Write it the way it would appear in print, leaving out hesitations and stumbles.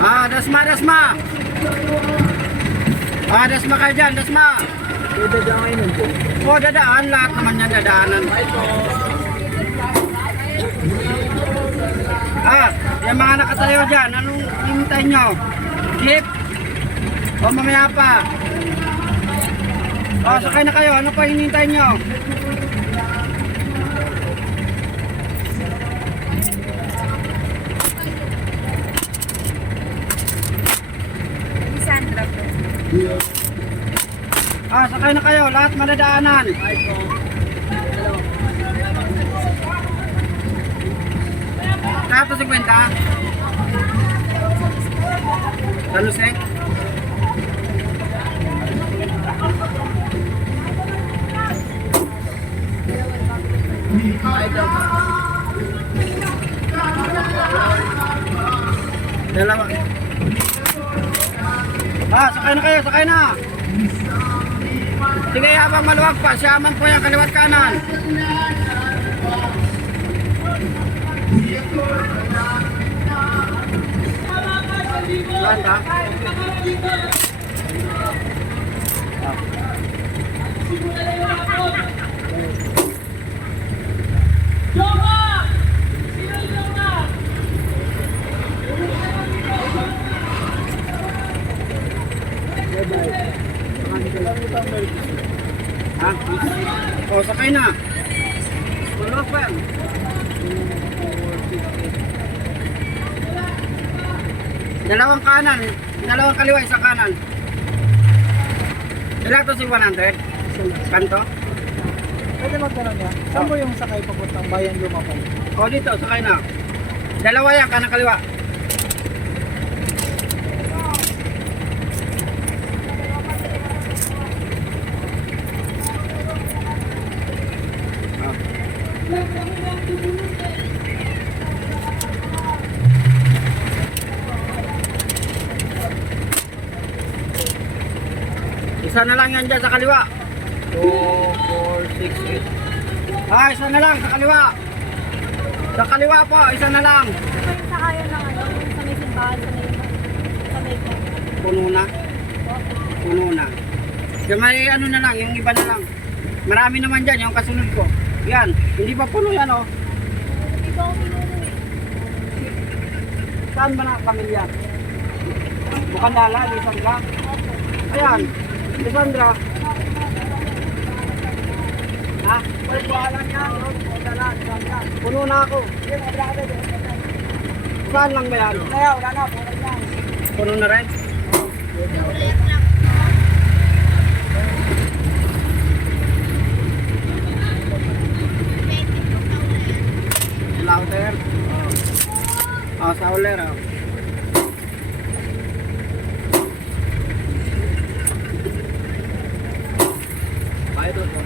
Dasma, Dasma. Dasma kayo dyan, Dasma. Dadaan nun po. Dadaan, lahat naman yan dadaanan. Yung mga nakatayo dyan, anong hinintay nyo? Jeep? O mamaya pa? Sakay na kayo, ano pa hinintay nyo? Sandra po. Sakay na kayo, lahat madadaanan. Tapos 50? San Jose? Dalawa. Sakay na kayo, sakay na. Sige, habang maluwag pa, siyaman po yan, kaliwat kanan. Landa. Sakay na. Maluwag pa yan. Dalawang kanan, dalawang kaliwa, isang kanan. Ilang to si 100? Kanto? Pwede magtanong niya. Saan mo yung sakay papuntang Bayan Lumapay? Dito, sakay na. Dalawa yan, kanan kaliwa. Isa na lang yan dyan sa kaliwa. 2, 4, 6, 8. Isa na lang sa kaliwa. Sa kaliwa po, isa na lang. Ito po yung sakayan ng ano, yung sa may simbahan, sa may ko. Puno na. Puno na. Kaya may ano na lang, yung iba na lang. Marami naman dyan, yung kasunod ko. Yan, hindi pa puno yan oh. Hindi ko ako pinuno eh. Saan ba na pamilya? Bukandala, Lisandra. Ayan, Lisandra. Wala lang yan. Puno na ako. Saan lang ba yan? Wala na, puno na. Puno na rin? Lauter. Sa uler. Bayad doon.